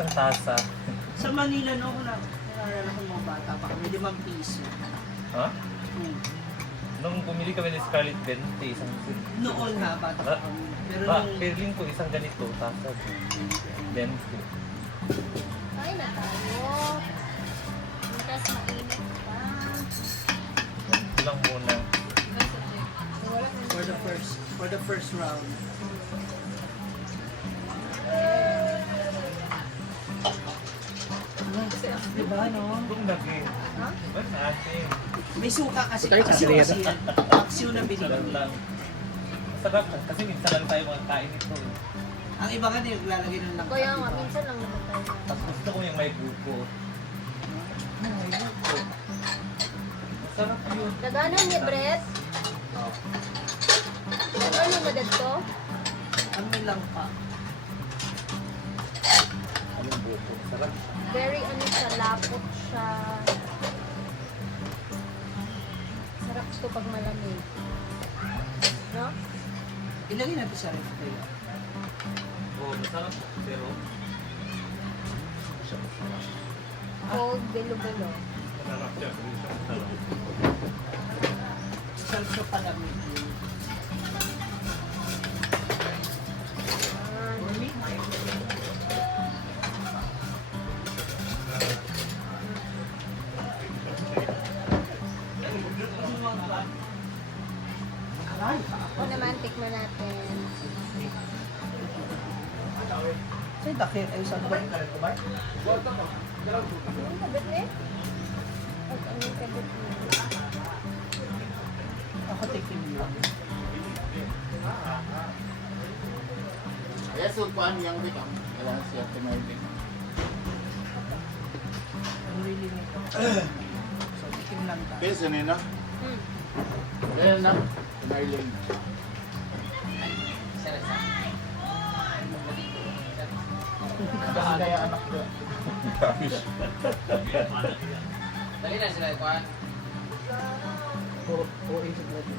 isang tasa. Sa Manila, no, kung naalala ko mga bata pa kami, 5 piso. Ha? Hmm. Nung bumili kami ni Scarlett 20, isang Noon ha, bata pa kami. Pero nung... feeling ko isang ganito, tasa. 20. Kain na tayo. Bukas mainit pa. Ito lang muna. For the first round. Diba, no? Itong lagi. Ha? Ba't sa atin? May suka kasi. Tayo sa Paksiw karera. kasi yan. Paksiw na Sarap binili. lang. Sarap kasi minsan lang tayo mga kain ito. Ang iba nga naglalagay ng langka. Kaya nga, diba? minsan lang naman tayo. Tapos gusto ko yung may buko. May buko. Masarap yun. Nagano niya, Brett? Nagano ba dito? Ang may langka. Anong buko? Sarap. Very ano siya, lapot siya. Sarap ito pag malamig. No? Ilagay natin sa ref kaya. Oo, masarap. Pero, Cold bilo-bilo. Sarap siya palamig. O naman, tikman natin. Say, dakit. Ay, saan ba? Ang kabit eh? Pag ano yung kabit mo? Ako tikim lang. Kaya sulpuan yang bitang. Kailangan siya tumayin. Ang really nito. So, tikim lang tayo. Pesa nina. Hmm. Kaya na. Tumayin. Kaya anak ko. Dali na sila kuan. Oo, isip natin.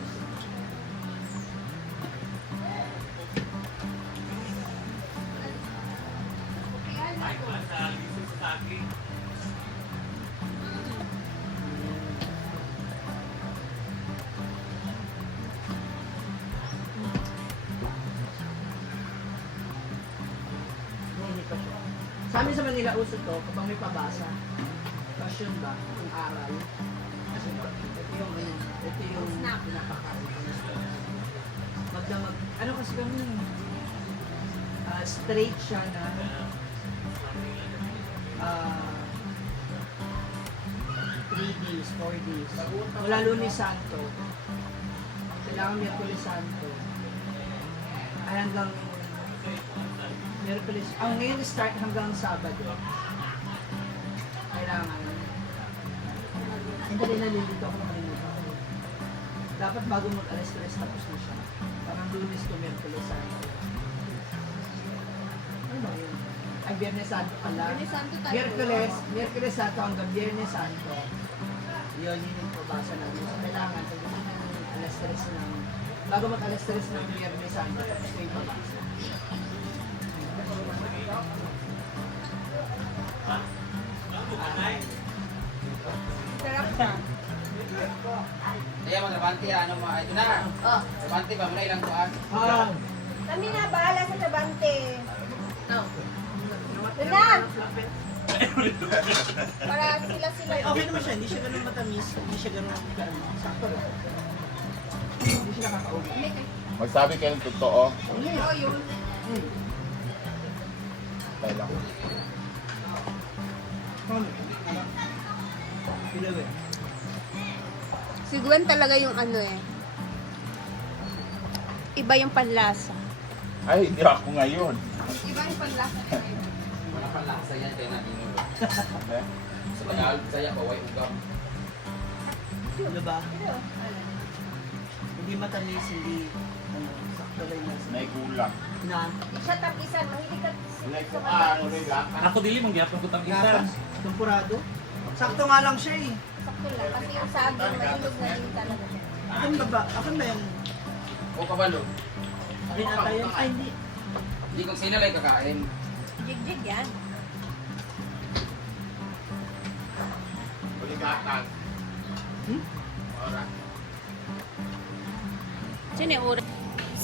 Sa amin sa Manila uso to, kapag may pabasa, passion ba, yung aral. Kasi ito yung pinapakain. Ano kasi kami, straight siya na 3 days, 4 days. Mula Lunes Santo. Kailangan Miyerkules Santo. Ay hanggang Miyerkules. Ang ngayon start hanggang Sabado. Kailangan. Hindi rin nalilito ako makalimutan. Dapat bago mag-alas 3 tapos na siya. Parang Lunes to Miyerkules Santo. Ano ba yun? Ay, Biyernes Santo pala. Biyernes Santo tayo. Miyerkules Santo hanggang Biyernes Santo. Yun yung pabasa namin. So, kailangan pag alas 3 ng bago mag-alas 3 ng Biyernes Santo tapos na yung pabasa. Sarap siya. Kaya mga Trabante, ano mga ito na. Oh. Trabante ba muna ilang kuan? Kami na, bahala sa Trabante. No. Yun na! Para sila-sila. Ay, okay naman siya. Hindi siya ganun matamis. Hindi siya ganun sakto lang. Hindi siya nakakaubo. Magsabi kayo ng totoo. Oo, yun. Tayo lang. Pilawin. Si Gwen talaga yung ano eh. Iba yung panlasa. Ay, hindi ako ngayon. Iba yung panlasa. Wala pa lasa yan kaya natin. Hindi. Sa Tagalog saya baway ugam. Ano ba? Hindi matamis, hindi sakto lang yung May gulang. na Di siya tapisan. Mahilig ka Like kung ano rin lang. ako dili mong gyapon ko tang isa. gatas, tempurado. Sakto nga lang siya eh. sakto lang. Kasi yung saging, mahilog na din talaga siya. Akin ba yung O kabalo. akin ata yun? Ay, hindi. Hindi kung sino lang kakain. Jig-jig yan.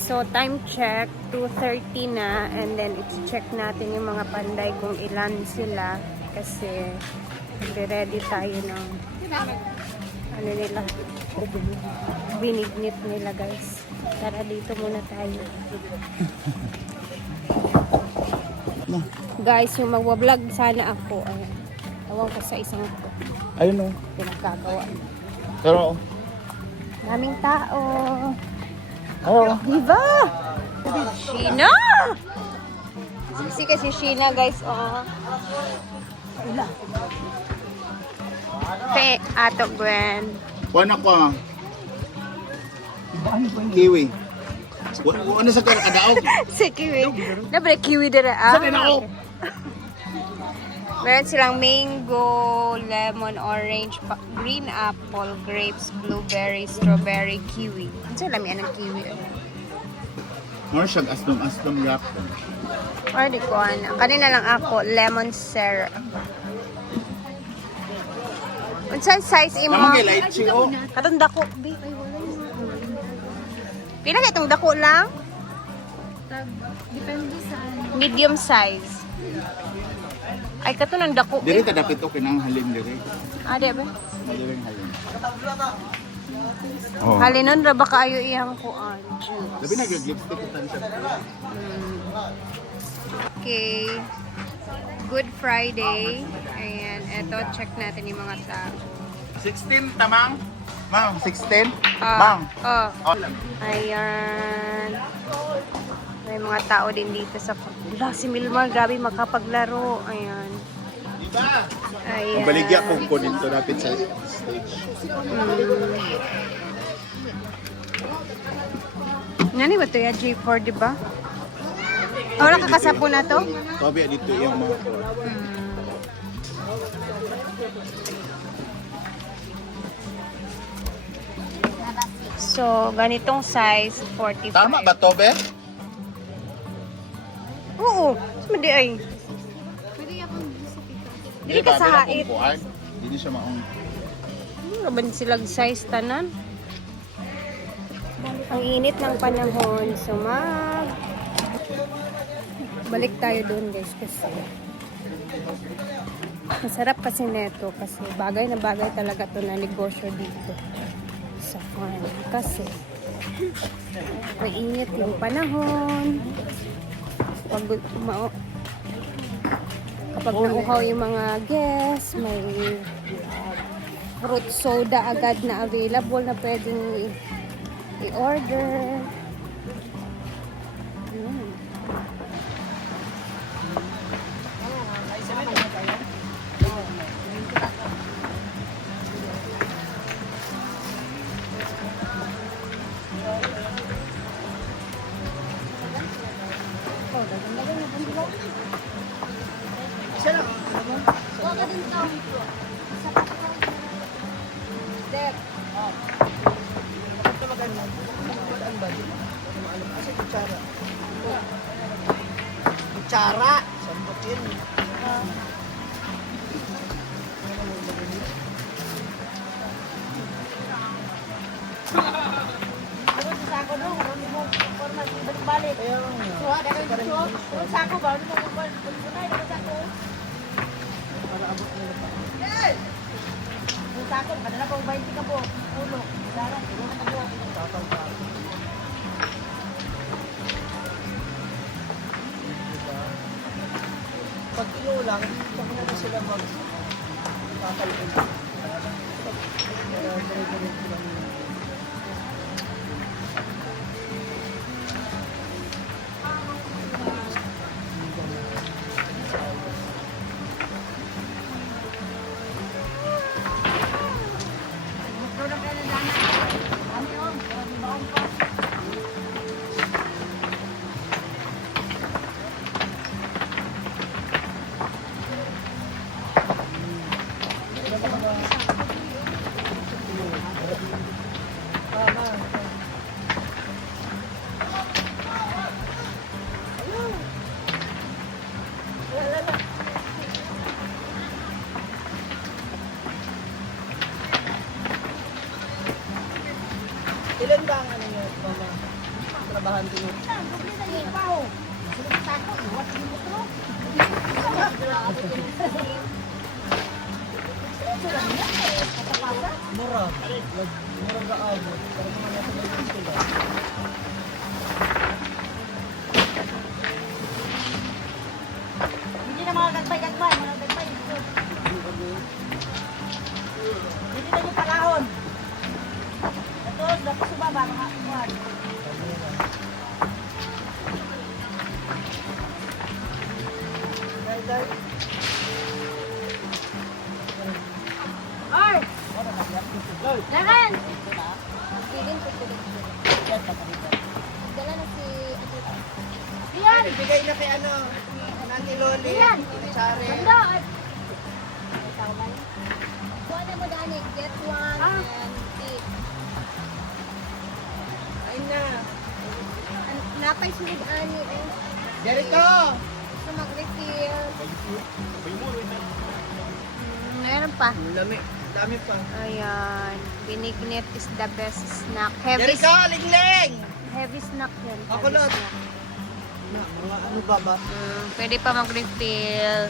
So, time check, 2:30 na, and then check natin yung mga panday kung ilan sila kasi ready tayo ng ano nila, binignit nila guys. Tara, dito muna tayo. Guys, yung magwa-vlog sana ako, ayan. Tawag ko sa isang ko. Ayun o. Pinagkagawa. Pero, Daming tao. oh. Diba? Sheena! Sisi kasi Sheena, guys. Oh. Pe, Ato Gwen. Kuha na ko ah. Kiwi. Ano sa kadaog? Si Kiwi. Nabre, Kiwi dira. Ah. Saan na ako? Meron silang mango, lemon, orange, green apple, grapes, blueberry, strawberry, kiwi. Ano sa lamian ng kiwi? Ano siya? Aslom yap. Or di ko ano. Kanina lang ako, lemon syrup. Unsa size imo? Naman kay light siya o. Katong dako, bi. Ay, wala yun. Pila kay itong dako lang? Depende sa Medium size. Ay, kato ng dako. Diri ta dapit o kinang halin diri. Ah, di ba? Diri halin. Oh. Halinon ra ba kaayo iyang kuan? Labi nag-lipstick ito siya. Okay. Good Friday. Ayan, eto, check natin yung mga tao. 16 tamang? Ma'am, 16? Ah, Ma'am. oh. Oh. Ayan. May mga tao din dito sa... Wala, si Milmar, grabe makapaglaro. Ayan. Ayan. Baligya ko dito rapid sa stage. Nani ba ito ya? J4, di ba? Wala kakasapo na to? Tabi dito yung mga So, ganitong size, 45. Tama ba to, be? Oo. Sumadi ay. Dili ka sa hait. Hindi siya maong... Ano ba silag size tanan? Ang init ng panahon. So, balik tayo doon guys kasi masarap kasi neto kasi bagay na bagay talaga to na negosyo dito sa farm kasi mainit yung panahon kapag nauhaw yung mga guests may fruit soda agad na available na pwedeng i-order. Kutsara. Sambutin. sako dong, ano mo format balik-balik. Kuha ka ng gusto. Kung sako ba, ano mo kunay na sako. Kung sako, kadala pang 20 ka po. Uno. Dara, uno ka po. Pag kilo lang, pag na sila mag-tatalpin. Ilan ba ang ano nyo, mama? trabahan ko. Dugli na yung ipaw. Sulong sako, iwat yung mutro. Mura. Mura ga ako. Pero kung ano sa sila. Hindi na mga gagpay-gagpay, mga gagpay. Hindi na yung palahon. Ito, dapat subaba, mga kuwan. Ay! Dahan! Piling ko dala na si... Iyan! Bigay na kay ano, Nani Loli, Iyan! Chare. Ando! Kuha na mo dani, get one and eat. Ayun na. Napay sunod ani eh. Jericho! Gusto mag-refill. Meron pa. Dami. Dami pa. Ayan. Binignit is the best snack. Heavy, Jericho, lingling! heavy snack yan. Ako Heavy lot. snack. Na, mga ano ba ba? Pwede pa mag-refill.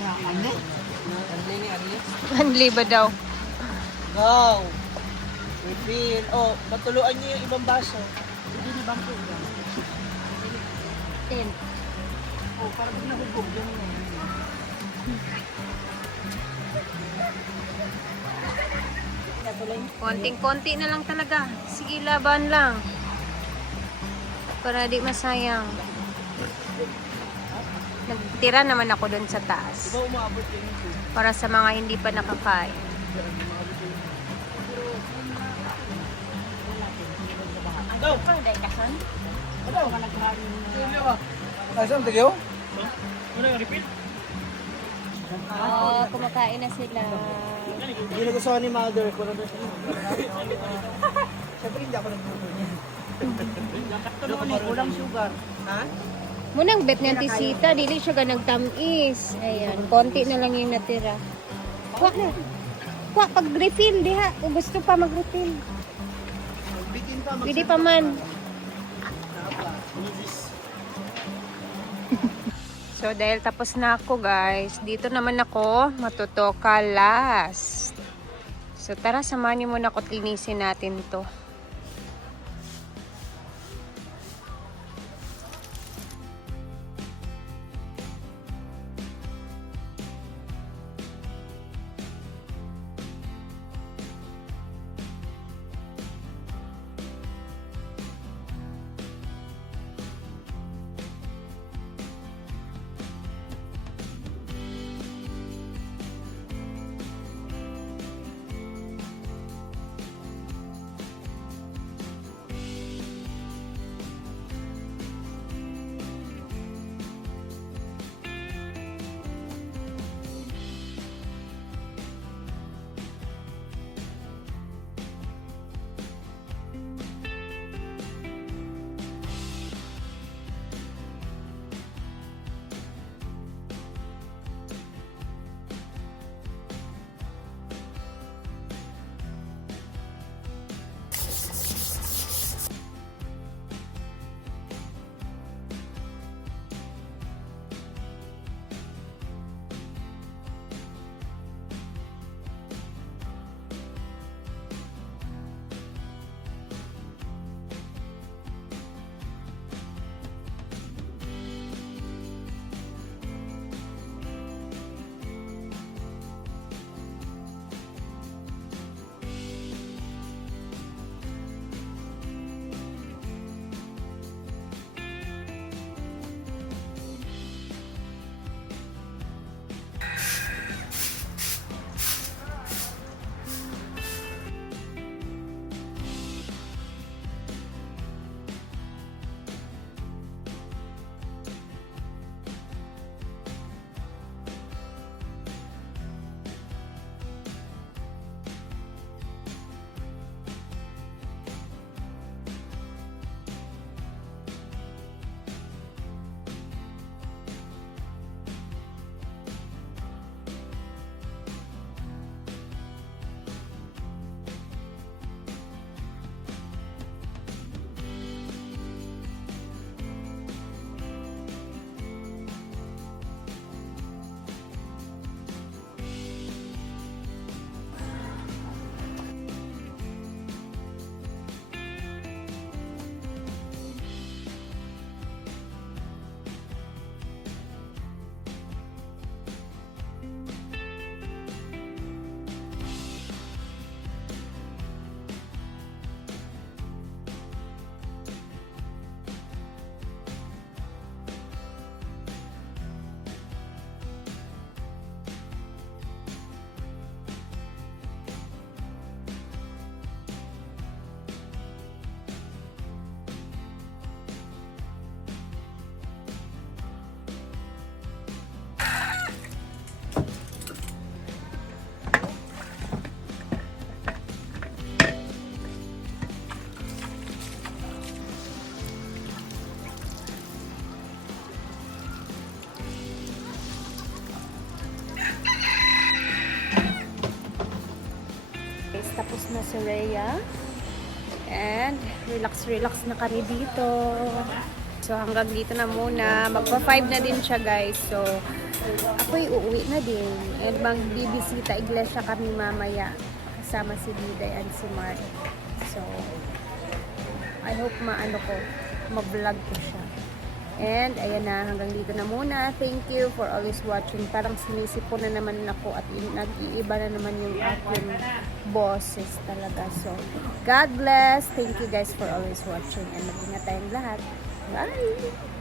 Ano? Ano ni Arlie? Manli ba daw? Go! Refill. Oh, matuluan niyo yung ibang baso. Hindi ni bangko yan. 10. Oh, para bigla hubog. Yan na. Konting-konti na lang talaga. Sige, laban lang. Para di masayang. Nagtira naman ako doon sa taas. Diba umabot yun yung Para sa mga hindi pa nakakain. Go! Ano dahil kasan? Ano? Asan, tigyo? Oo, kumakain na sila. Hindi nagustuhan ni mother ko. Siyempre hindi ako nagluto niya. Kulang sugar. Ha? Munang bet ng tisita, dili siya ganang tamis. Ayan, konti na lang yung natira. Kuha na. Kuha, pag-refill, diha. Kung gusto pa mag-refill. Bitin pa. Pwede pa man. So, dahil tapos na ako, guys, dito naman ako matutoka last. So, tara, samahan niyo muna ako, linisin natin to. Rhea. And relax na kami dito. So hanggang dito na muna. Magpa-5 na din siya guys. So ako'y uuwi na din. And magbibisita iglesia kami mamaya. Kasama si Diday and si Mark. So I hope mag-vlog ko siya. And ayan na, hanggang dito na muna. Thank you for always watching. Parang sinisipon na naman ako at nag-iiba na naman yung aking boses talaga. So, God bless. Thank you guys for always watching. And mag-ingat tayong lahat. Bye!